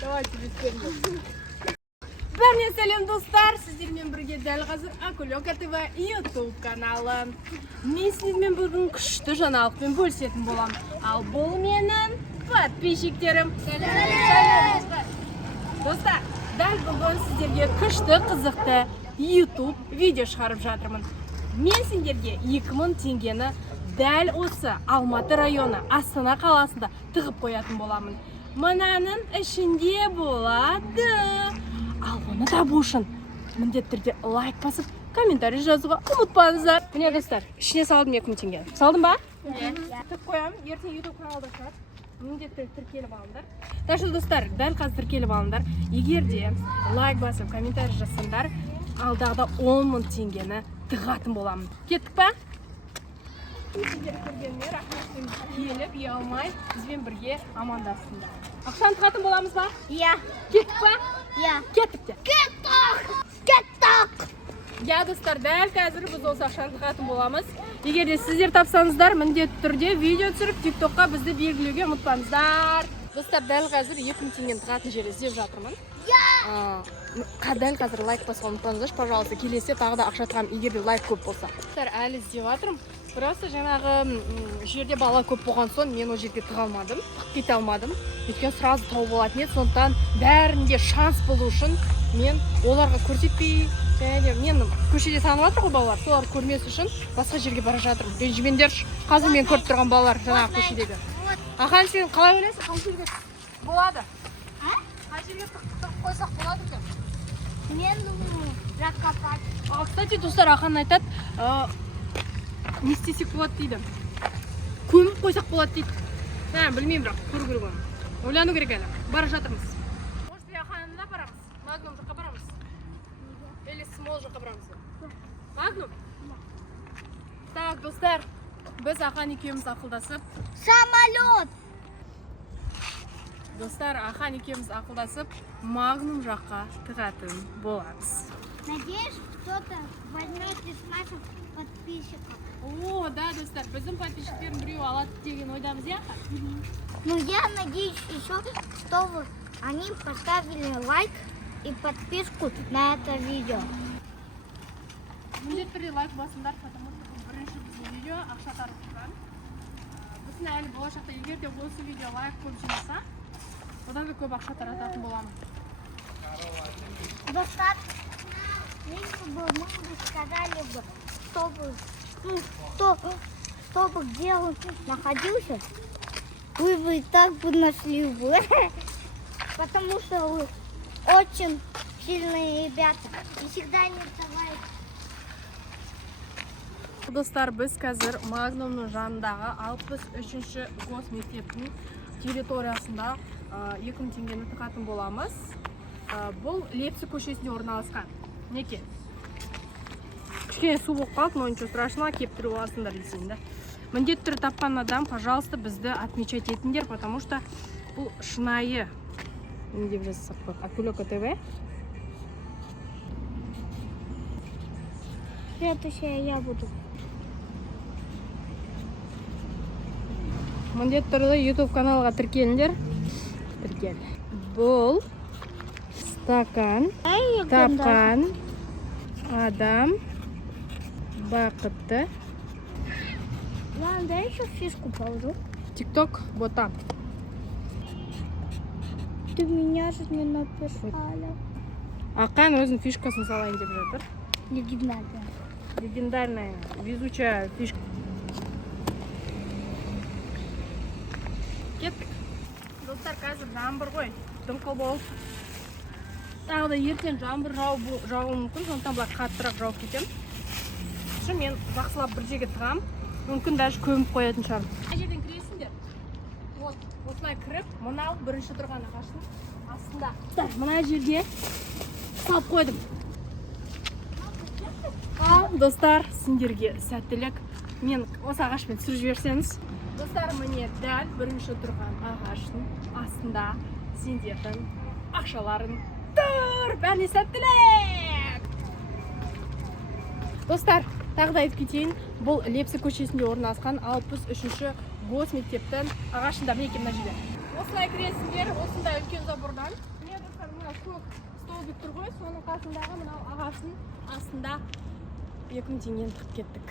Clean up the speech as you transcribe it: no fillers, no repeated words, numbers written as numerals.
Давайте без перемен. Бәріне сәлем достар, сіздермен бірге дәл қазір Акулёка ТВ YouTube каналы. Мен сіздермен бүгін күшті жаңалықпен бөлісетін боламын. Ал бұл менің подписчиктерім. Сәлем достар, дәл бүгін сіздерге күшті қызықты YouTube видео шығарып жатырмын. Мен сендерге 2000 теңгені дәл осы Алматы районы Астана қаласында тығып қоятын боламын. Мынаның ішінде болады. Ал оны табу үшін міндетті түрде лайк басып, комментарий жазуға ұмытпаңыздар. Міне достар, ішіне салдым 2000 теңге. Салдым ба? Тығып қоямын. Ертең YouTube каналда шығады. Міндетті тіркеліп алыңдар. Ташы достар, дәл қазір тіркеліп алыңдар. Егер де лайк басып, комментарий жазсаңдар, алдағыда 10.000 теңгені тығатын боламын. Кеттік па? Сіздер көргеніне рахмет. Келіп, ұялмай, бізбен бірге амандасыңдар. Ақшаны тығатын боламыз ба? Иә. Кеттік па? Иә. Кеттік те. Кеттік. Я достар, дәл қазір біз осы ақшаны тығатын боламыз. Егер де сіздер тапсаңыздар, міндетті түрде видео түсіріп, TikTokқа бізді белгілеуге ұмытпаңыздар. Достар, дәл қазір 2000 теңгені тығатын жер іздеп жатырмын. Дәл қазір лайк басуға ұмытпаңыздар, пожалуйста, келесе тағы да ақша тығамын, егер де лайк көп болса. Әлі іздеп жатырмын. Просто жаңағы жерде бала көп болған соң мен ол жерге тыға алмадым, кете алмадым. Өйткені сразу тауып алатын еді, сондықтан бәрінде шанс болу үшін мен оларға көрсетпей, және мен көшеде танып жатыр ғой балалар, солар көрмес үшін басқа жерге бара жатырмын. Ренжімеңдерші, қазір мен көріп тұрған балалар жаңағы көшедегі. Ахан, сен қалай ойлайсың? Қай жерге болады? Қай жерге тығып қойсақ болады екен? Мен закопать. Кстати, достар, Ахан айтады, не істесек болады дейді. Көміп қойсақ болады дейді. Білмеймін, бірақ көру керек оны. Ойлану керек әлі. Бара жатырмыз. Может, Аханында барамыз? Магнум жаққа барамыз? Или Смол жаққа барамыз? Магнум? Так, достар, біз Ахан екеуміз ақылдасып. Самолет. Достар, Ахан екеуміз ақылдасып, Магнум жаққа тығатын боламыз. Надеюсь, кто-то возьмет из наших подписчиков. О, да, достар, біздің подписчиктердің біреу алады деген ойдамыз, иә? Ну, я надеюсь еще, что они поставили лайк и подписку на это видео. Міндетті түрде лайк басыңдар, потому что бұл бірінші біздің видео ақша тарып тұрған. Біздің әлі болашақта егер де осы видео лайк көп жинаса, одан да көп ақша тарататын боламын. Достаточно, если бы мы сказали бы, чтобы где он находился, вы бы и так бы нашли бы. Потому что вы очень сильные ребята и всегда не сдавайтесь. Достар, біз қазір Магнумның жанындағы 63-ші гос мектептің территориясында 2000 теңгені тығатын боламыз. Бұл Лепсі көшесінде орналасқан. Неке? Кішкене су болып қалды, но ничего страшного, кеп тұрып аласыңдар дейсің да. Міндетті түрде тапқан адам, пожалуйста, бізді отмечать етіңдер, потому что бұл шынайы. Не деп жазсақ қой, Акулёка ТВ. Следующее я буду. Міндетті түрде YouTube каналға тіркеліңдер. Бұл стакан тапқан адам бақытты. Ладно, дай еще фишку положу. TikTok бота. Ты меня же не написала. Ақан өзінің фишкасын салайын деп жатыр. Легендарная. Легендарная, везучая фишка. Кеттік. Достар, қазір жаңбыр ғой, дымқыл болып. Тағы да ертең жаңбыр жауы мүмкін, сондықтан бұлар қаттырақ жауып кетем. Мен жақсылап бір жерге тығам, мүмкін даже көміп қоятын шығармын. Қай жерден кіресіңдер? Осылай кіріп, мынау бірінші тұрған ағаштың астында. Мына жерге салып қойдым. Достар, сендерге сәттілік. Мен осы ағашпен түсіріп жіберсеңіз. Достар, міне дәл бірінші тұрған ағаштың астында сендердің ақшаларын тұр. Бәріне сәттілік! Достар, тағы да айтып кетейін, бұл Лепсі көшесінде орналасқан 63-ші госмектептің ағашында мінекей мына жерде. Осылай кіресіңдер, осындай үлкен забордан. Міне достар, мына көк столбик тұр ғой, соның қасындағы мынау ағаштың астында 2000 теңгені тығып кеттік.